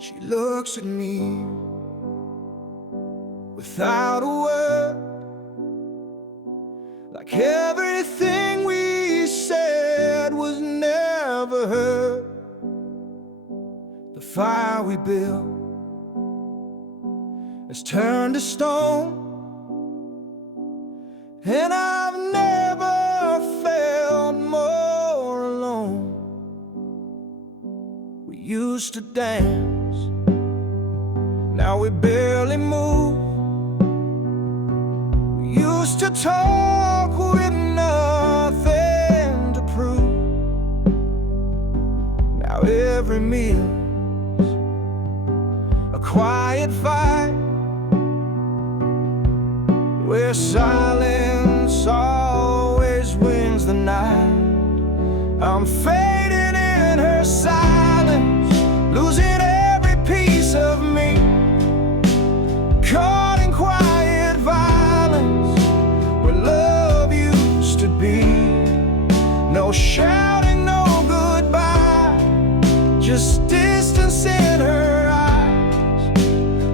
She looks at me without a word, like everything we said was never heard. The fire we built has turned to stone, and I've never felt more alone. We used to dance, now we barely move. We used to talk with nothing to prove. Now every meal's a quiet fight, where silence always wins the night. I'm fading in her silence, losing every piece of me, caught in quiet violence, where love used to be. No shouting, no goodbye, just distance in her eyes.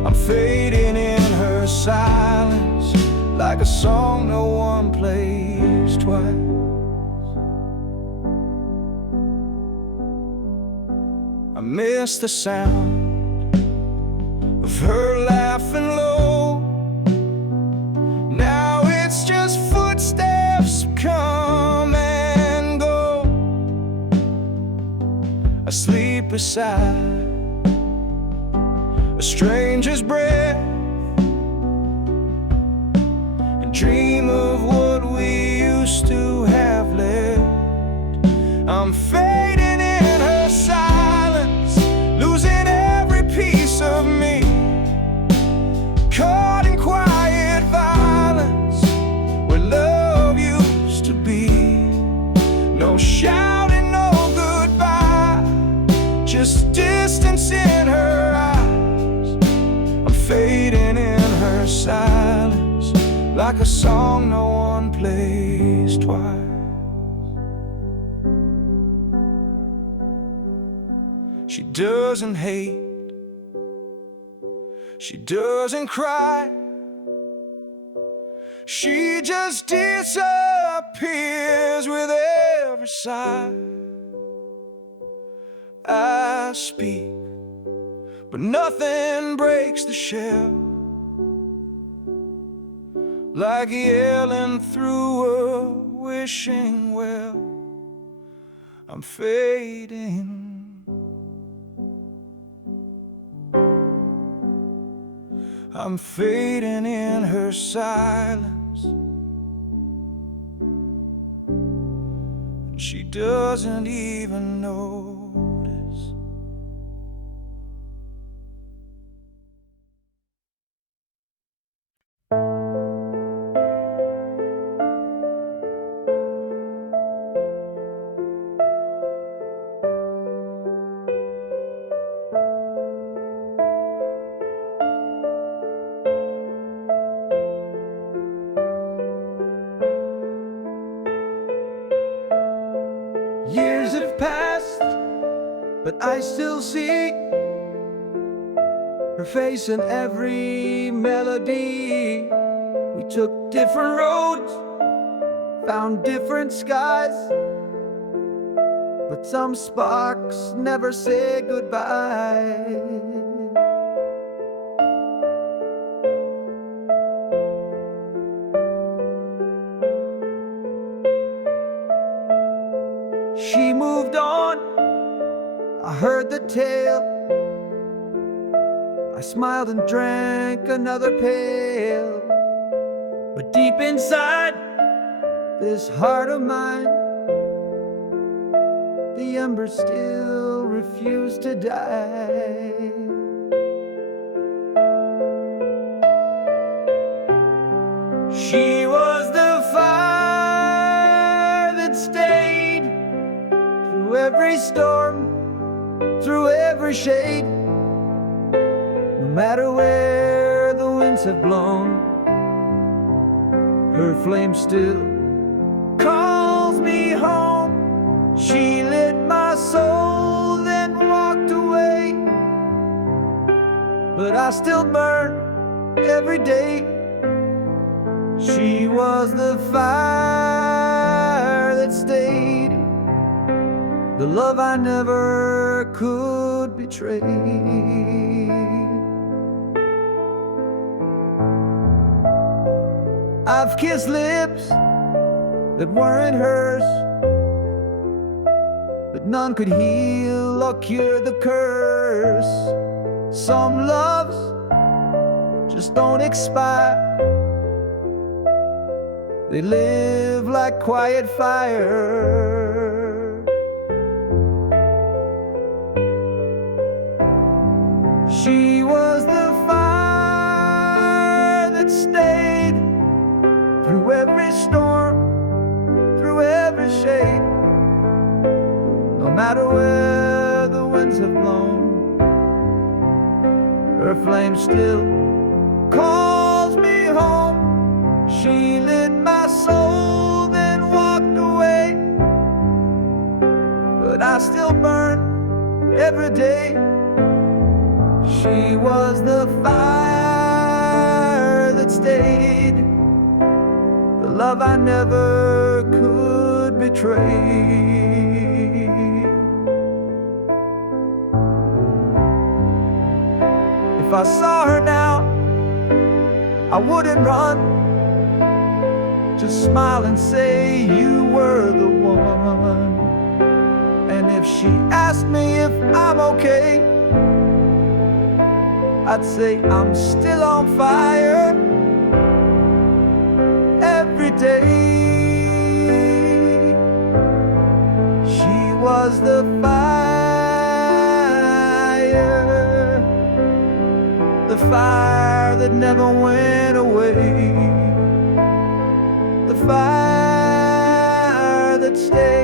I'm fading in her silence, like a song no one plays twice. I miss the sound of her laughing low. Now it's just footsteps come and go. I sleep beside a stranger's breath, dream of what we used to have left. I'm fading in her silence, losing every piece of me, caught in quiet violence, where love used to be. No shouting, no goodbye, just distance in her eyes. I'm fading in her silence, like a song no one plays twice. She doesn't hate, she doesn't cry, she just disappears with every sigh. I speak, but nothing breaks the shell, like yelling through a wishing well. I'm fading, I'm fading in her silence, and she doesn't even notice. Years have passed, but I still see her face in every melody. We took different roads, found different skies, but some sparks never say goodbye. She moved on, I heard the tale. I smiled and drank another pail. But deep inside this heart of mine, the embers still refuse to die. She was the fire that stayed through every storm, through every shade. No matter where the winds have blown, her flame still calls me home. She lit my soul, then walked away, I still burn every day. She was the fire that stayed, the love I never could betray. I've kissed lips that weren't hers, but none could heal or cure the curse. Some loves just don't expire, they live like quiet fire. She was the fire that stayed through every storm, through every shade. No matter where the winds have blown, her flame still calls me home. She lit my soul, then walked away, but I still burn every day. She was the fire that stayed, the love I never could betray. If I saw her now, I wouldn't run, just smile and say you were the one. And if she asked me if I'm okay, I'd say I'm still on fire every day. She was the fire, the fire that never went away, the fire that stayed.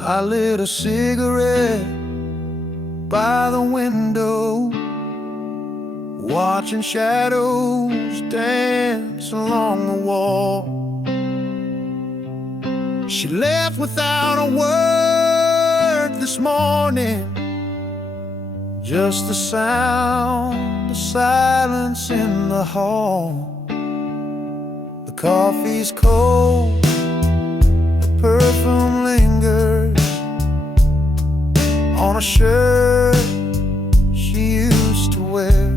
I lit a cigarette by the window, watching shadows dance along the wall. She left without a word this morning, just the sound of silence in the hall. The coffee's cold, the perfume lingers on a shirt she used to wear.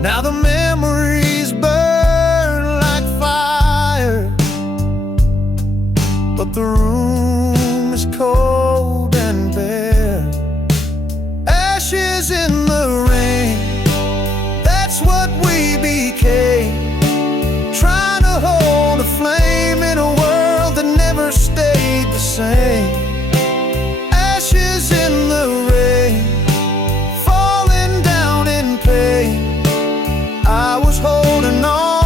Now the memories burn like fire, but the room is cold and bare. Ashes in the rain, that's what we became, trying to hold a flame in a world that never stayed the same. Ashes in the rain, falling down in pain. I was holding on,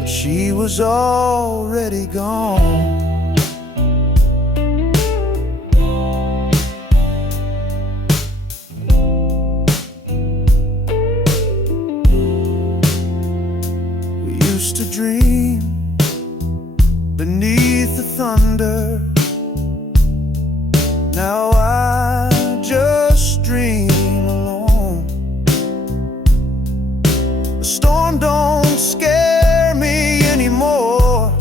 but she was already gone. We used to dream beneath the thunder. Now I just dream alone. The storm don't scare me anymore.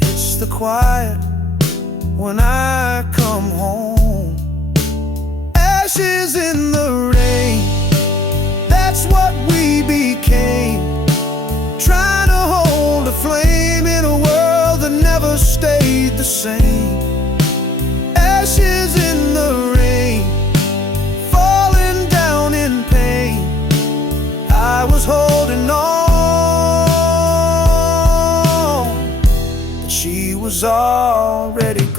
It's the quiet when I come home. Ashes in the rain, that's what we became, trying to hold a flame in a world that never stayed the same. Ashes in the rain, falling down in pain. I was holding on, but she was already gone.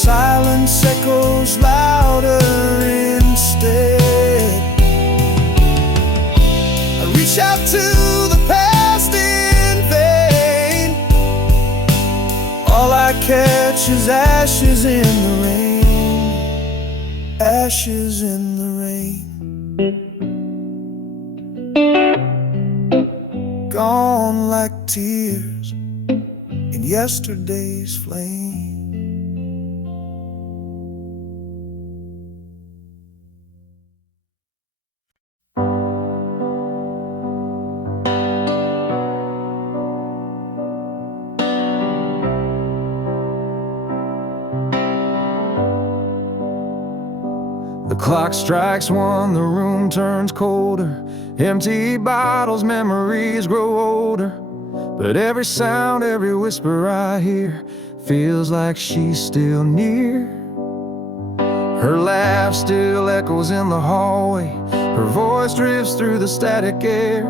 silence echoes louder instead. I reach out to the past in vain. All I catch is ashes in the rain. Ashes in the rain. Gone like tears in yesterday's flame. The clock strikes 1, the room turns colder. Empty bottles, memories grow older. But every sound, every whisper I hear feels like she's still near. Her laugh still echoes in the hallway. Her voice drifts through the static air.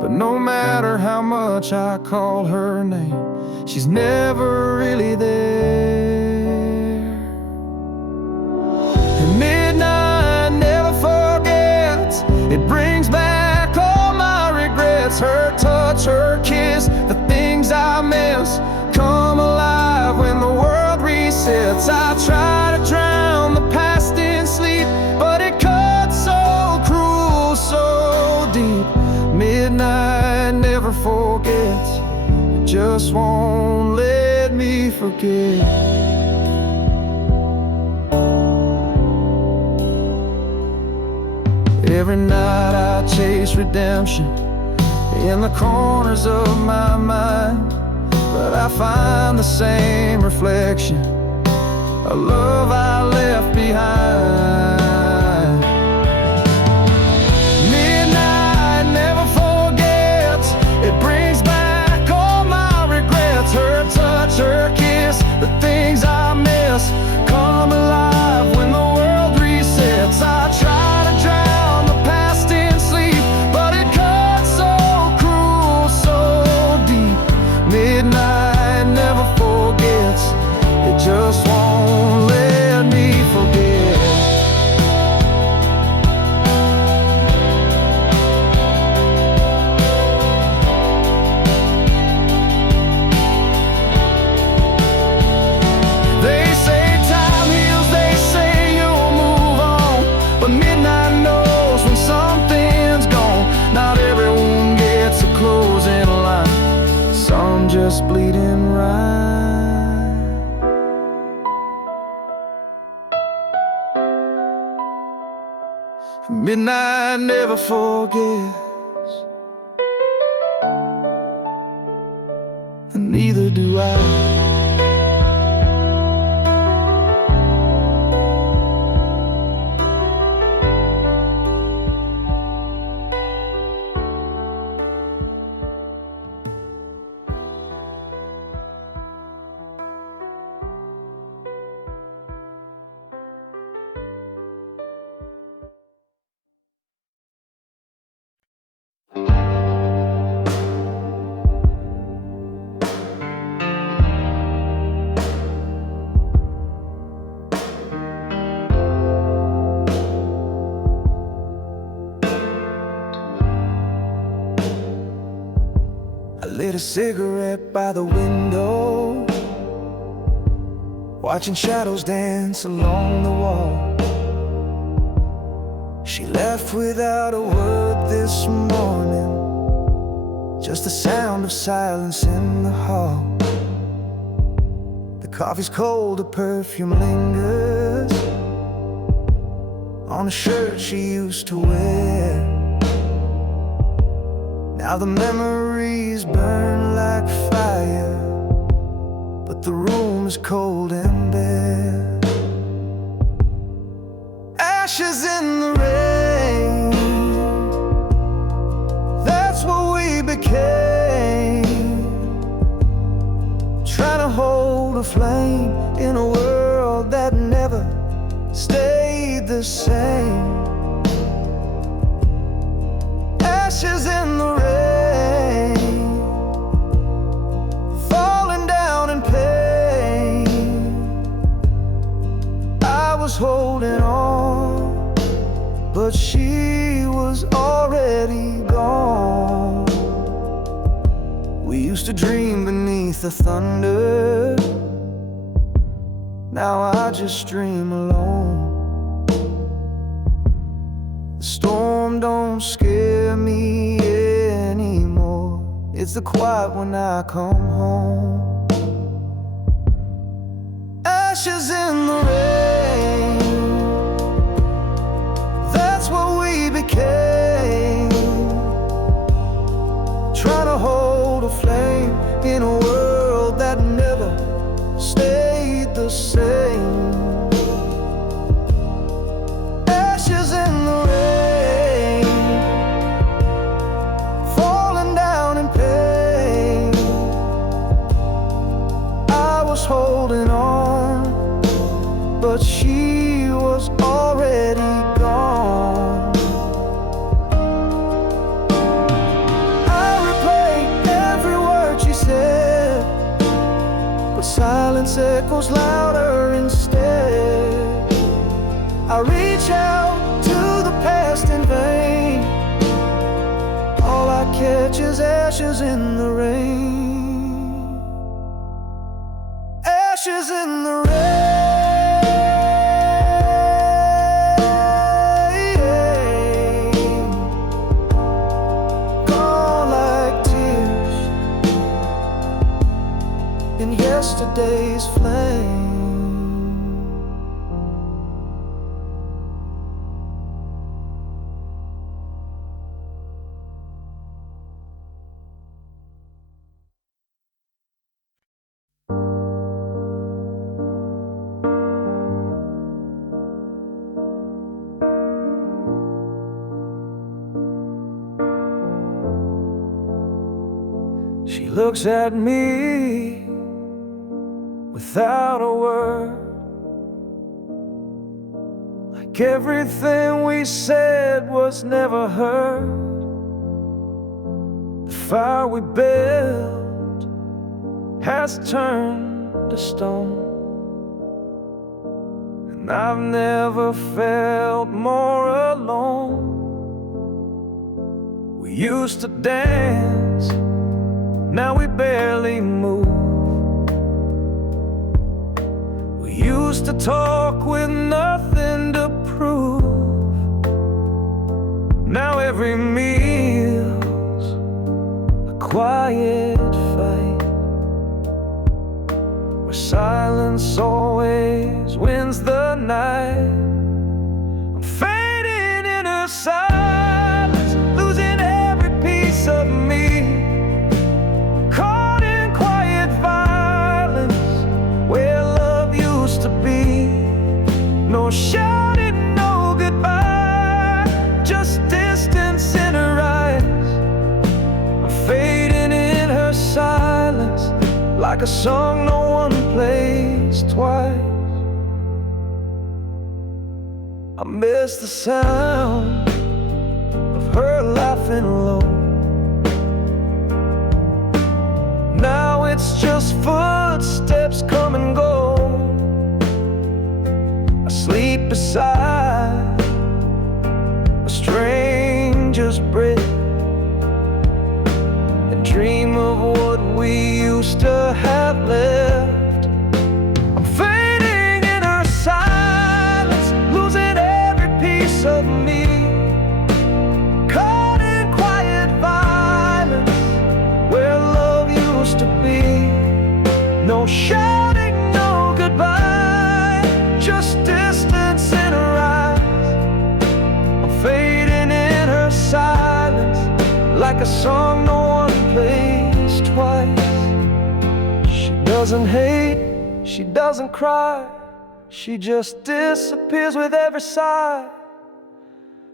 But no matter how much I call her name, she's never really there. And midnight never forgets. It brings back all my regrets. Her touch, her kiss, the things I miss come alive when the world resets. I try to drown the past in sleep, but it cuts so cruel, so deep. Midnight never forgets. It just won't let me forget. Every night I chase redemption in the corners of my mind, but I find the same reflection, a love I left behind. Midnight never forgets. It brings back all my regrets. Her touch, her kiss, the things I miss come alive when the world resets. I try to drown the past in sleep, but it cuts so cruel, so deep. Midnight never forgets. It just won't let me forget. They say time heals, they say you'll move on, but midnight knows when something's gone. Not everyone gets a closing line, some just bleeding right. Midnight never forgets, and neither do I. I lit a cigarette by the window, watching shadows dance along the wall. She left without a word this morning, just the sound of silence in the hall. The coffee's cold, the perfume lingers on a shirt she used to wear. Now the memories burn like fire, but the room is cold and bare. Ashes in the rain, that's what we became. Trying to hold a flame in a world that never stayed the same. Ashes in the rain, falling down in pain. was holding on, but she was already gone. We used to dream beneath the thunder, now I just dream alone. The storm don't scare me anymore, it's the quiet when I come home. Ashes in the rain, that's what we became. Trying to hold a flame in a world that never stayed the same. Ashes in the rain, falling down in pain. I was holding on, but she was already gone. I replayed every word she said, but silence echoes louder instead. I reach out to the past in vain, all I catch is ashes in the rain. Ashes in the rain, gone like tears in yesterday's flame. She looks at me without a word, like everything we said was never heard. The fire we built has turned to stone, and I've never felt more alone. We used to dance, now we barely move. We used to talk with nothing to prove. Now every meal's a quiet fight, where silence always wins the night. I'm fading in her silence, losing every piece of me. No shouting, no goodbye, just distance in her eyes. I'm fading in her silence, like a song no one plays twice. I miss the sound of her laughing low. Now it's just footsteps come and go. Sleep beside a stranger's bed and dream of what we used to have left. I'm fading in her silence, losing every piece of me, caught in quiet violence where love used to be. No shouting, no goodbye, just distance in her eyes. I'm fading in her silence, like a song no one plays twice. She doesn't hate, she doesn't cry, she just disappears with every sigh.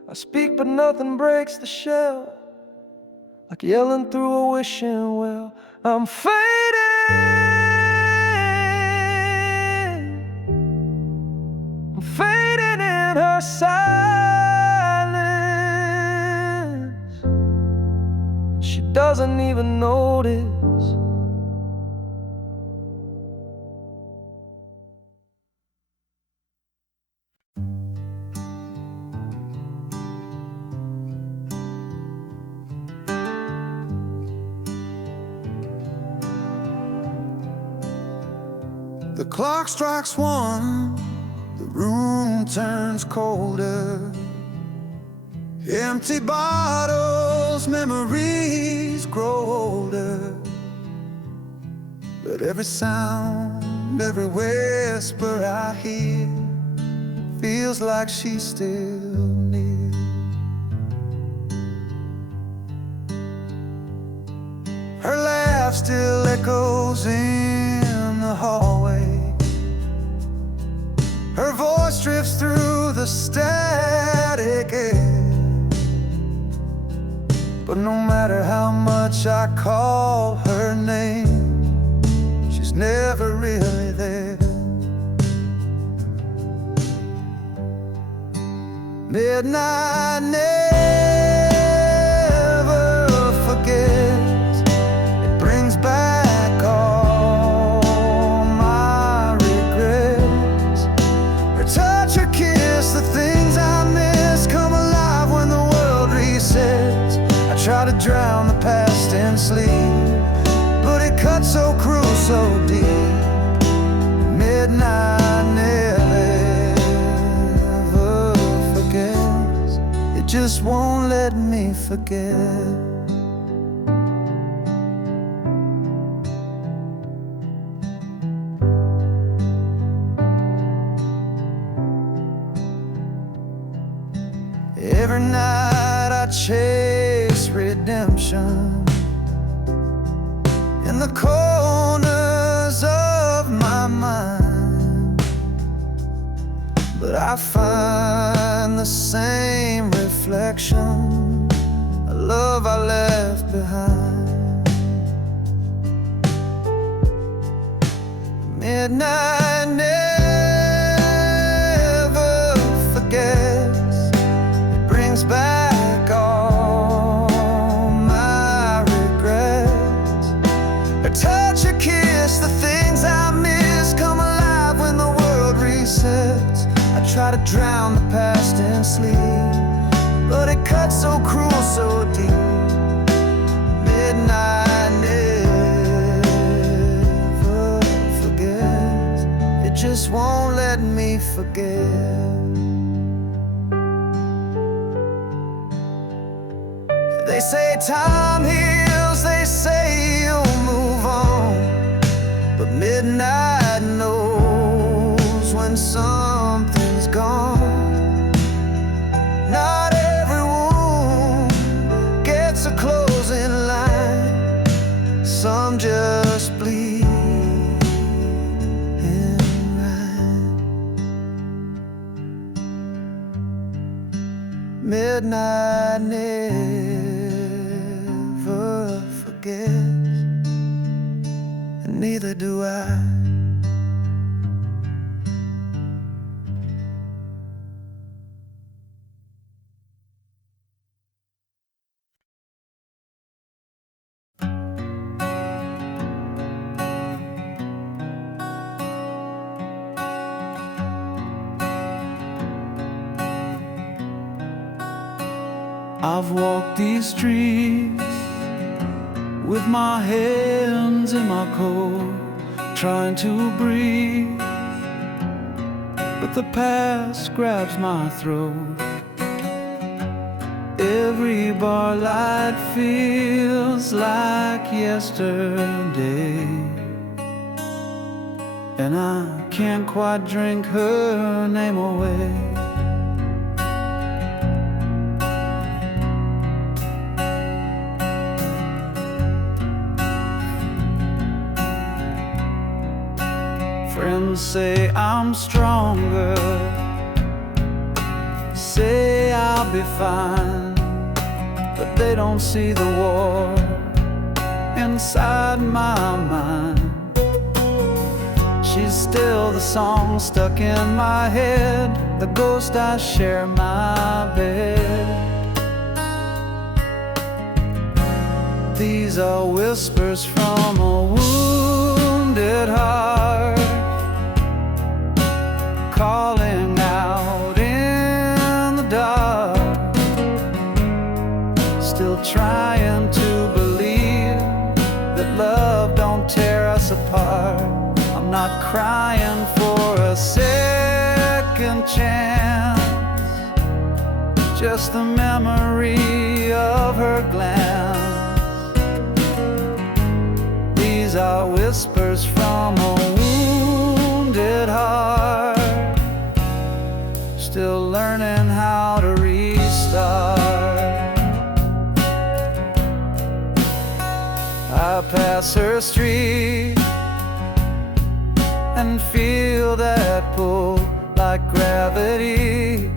I speak but nothing breaks the shell, like yelling through a wishing well. I'm fading, fading in her silence. She doesn't even notice. The clock strikes 1, the room turns colder. Empty bottles, memories grow older. But every sound, every whisper I hear feels like she's still near. Her laugh still echoes in the hallway. Her voice drifts through the static air. But no matter how much I call her name, she's never really there. Midnight never forgets. It brings back all my regrets. Her touch, her kiss, the things I miss come alive when the world resets. I try to drown the past in sleep, but it cuts so cruel, so deep. Midnight never forgets. It just won't let me forget. Every night I chase redemption in the corners of my mind, but I find the same reflection, a love I left behind. Midnight never forgets. It brings back all my regrets. Her touch, her kiss, the things I miss come alive when the world resets. I try to drown the past in sleep, but it cuts so cruel, so deep. Midnight never forgets. It just won't let me forget. They say time heals, they say you'll move on, but midnight knows when something's gone. Not every wound gets a closing line. Some just bleed in rhyme. Midnight never forgets, and neither do I. I've walked these streets with my hands in my coat, trying to breathe, but the past grabs my throat. Every bar light feels like yesterday, and I can't quite drink her name away. Friends say I'm stronger, say I'll be fine, but they don't see the war inside my mind. She's still the song stuck in my head, the ghost I share my bed. These are whispers from a wounded heart, calling out in the dark, still trying to believe that love don't tear us apart. I'm not crying second chance, just the memory of her glance. These are whispers from a wounded heart, still learning how to restart. I pass her street and feel that pull like gravity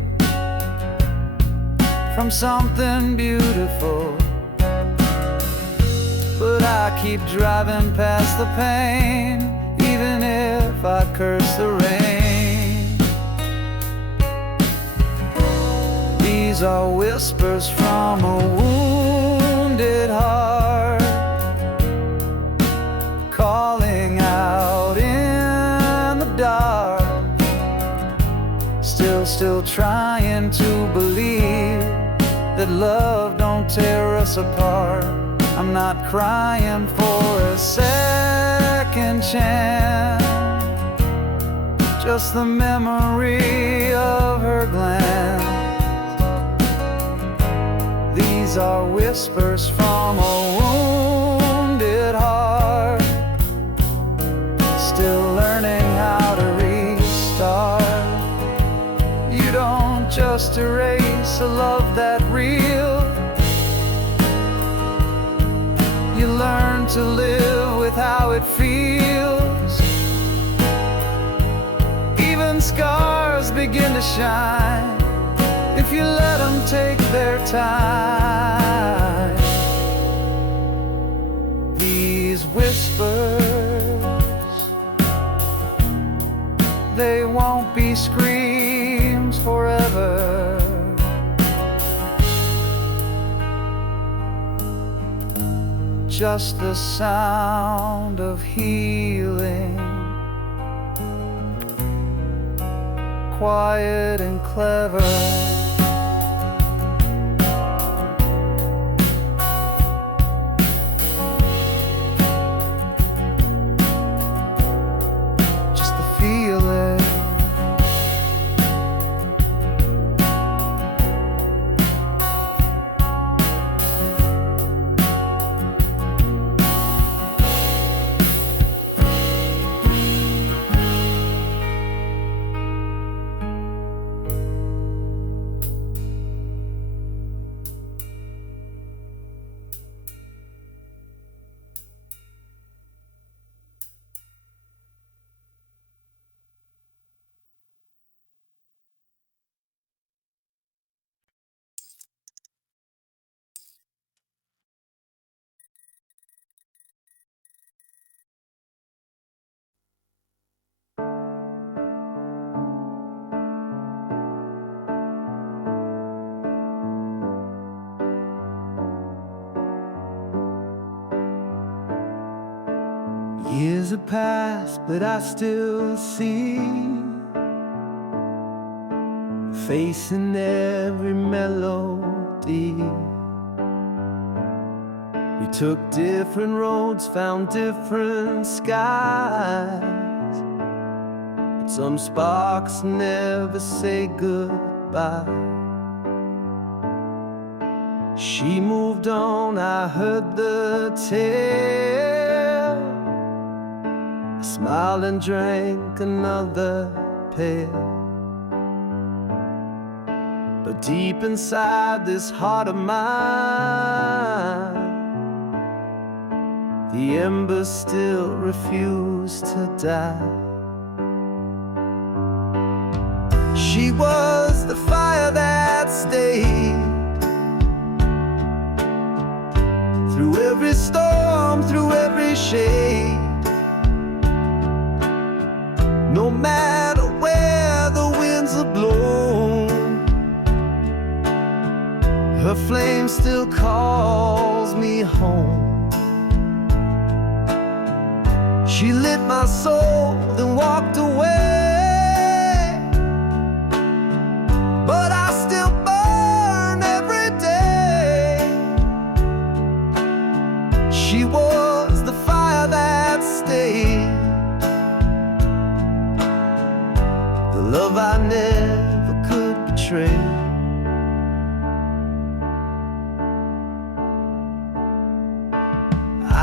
from something beautiful. But I keep driving past the pain, even if I curse the rain. These are whispers from a wounded heart, calling out in the dark. Still trying to believe that love don't tear us apart. I'm not crying for a second chance, just the memory of her glance. These are whispers from a wounded heart, still learning how to restart. You don't just erase a love that real, you learn to live with how it feels. Even scars begin to shine if you let them take their time. These whispers, they won't be screams forever. Just the sound of healing, quiet and clever. Just to feel it. Years have passed, but I still see a face in every melody. We took different roads, found different skies, but some sparks never say goodbye. She moved on, I heard the tale, I smiled and drank another pail. But deep inside this heart of mine, the embers still refuse to die. She was the fire that stayed through every storm, through every shade. No matter where the winds have blown, her flame still calls me home. She lit my soul, then walked away, but I still burn every day. She was the fire that stayed, the love I never could betray.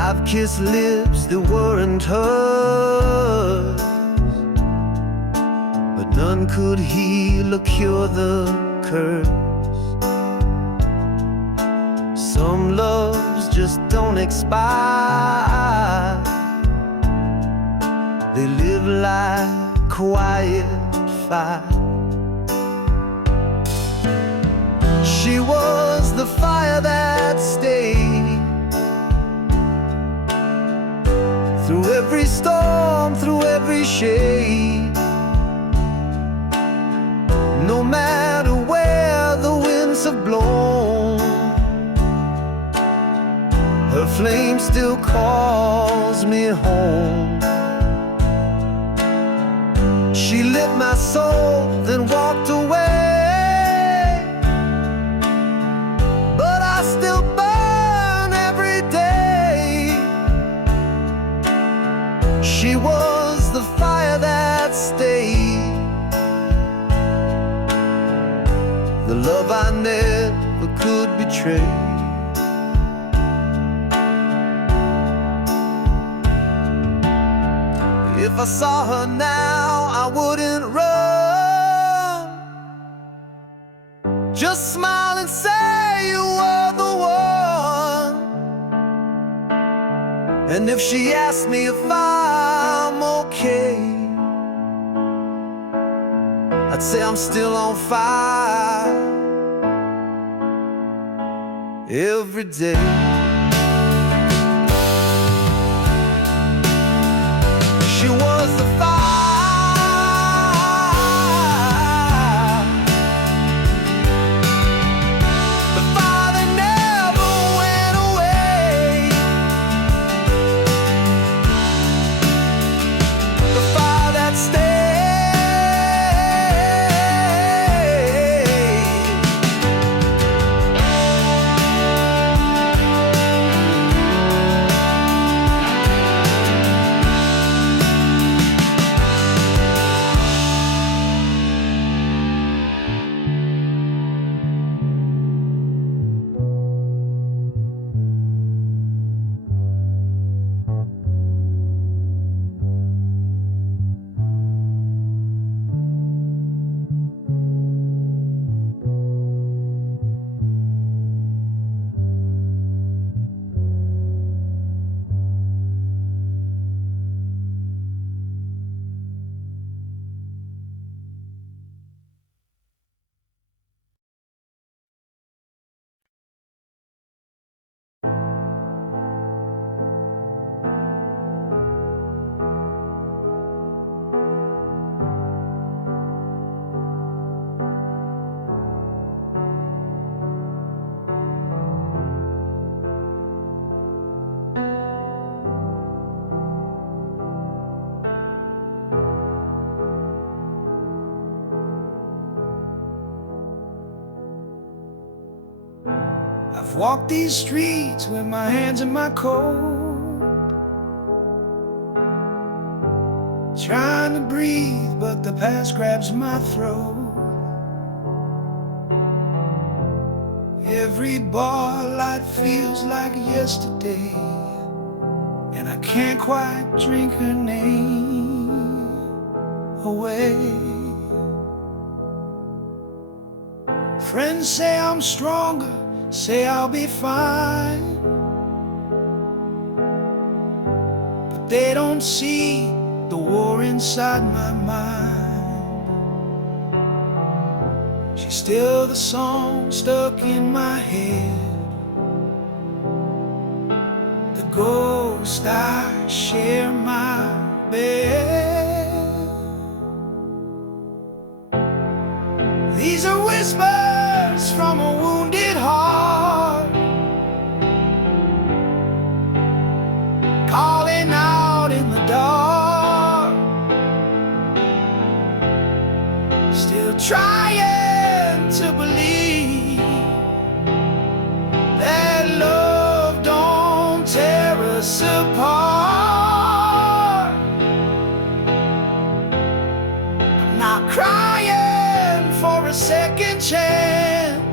I've kissed lips that weren't hers, but none could heal or cure the curse. Some loves just don't expire. They live like quiet fire. She was the fire that stayed through every storm, through every shade. No matter where the winds have blown, her flame still calls me home. She lit my soul, then walked away, but I still burn every day. She was the fire that stayed, the love I never could betray. If I saw her now, I wouldn't run. Just smile and say you were the one. And if she asked me if I'm okay, I'd say I'm still on fire every day. She was the fire, the fire that never went away, the fire that stayed. I've walked these streets with my hands in my coat, trying to breathe, but the past grabs my throat. Every bar light feels like yesterday, and I can't quite drink her name away. Friends say I'm stronger, say I'll be fine, but they don't see the war inside my mind. She's still the song stuck in my head, the ghost I share my bed. These are whispers from a wounded heart, calling out in the dark, still trying to believe that love don't tear us apart. I'm not crying, a second chance.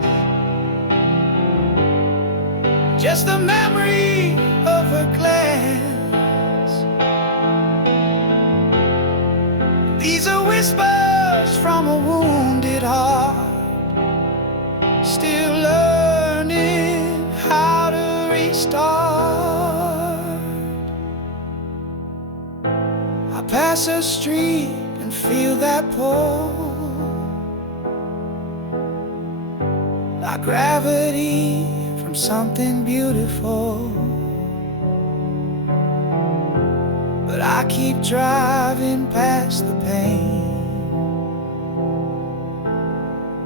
Just the memory of her glance. These are whispers from a wounded heart, still learning how to restart. I pass a street and feel that pull, like gravity from something beautiful. But I keep driving past the pain,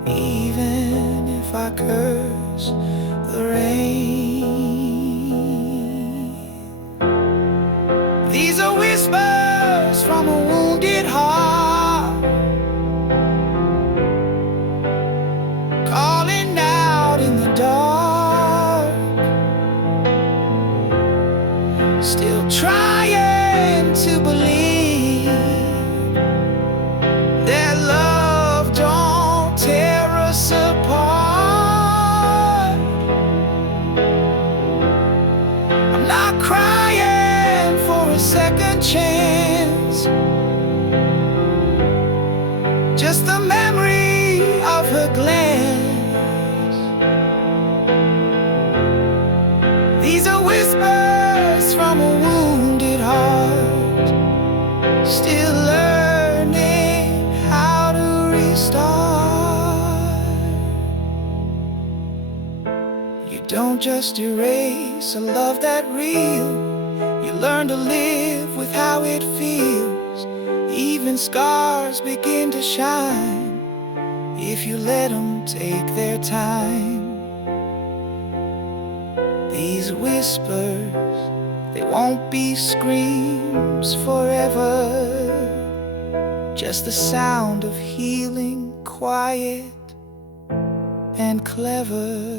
even if I curse the rain. These are whispers from a wounded heart, calling out in the dark, still trying to believe that love don't tear us apart. I'm not crying for a second chance, just the memory of her glance. These are whispers from a wounded heart, still learning how to restart. You don't just erase a love that real, you learn to live with how it feels. Even scars begin to shine if you let them take their time. These whispers, they won't be screams forever, just the sound of healing, quiet and clever.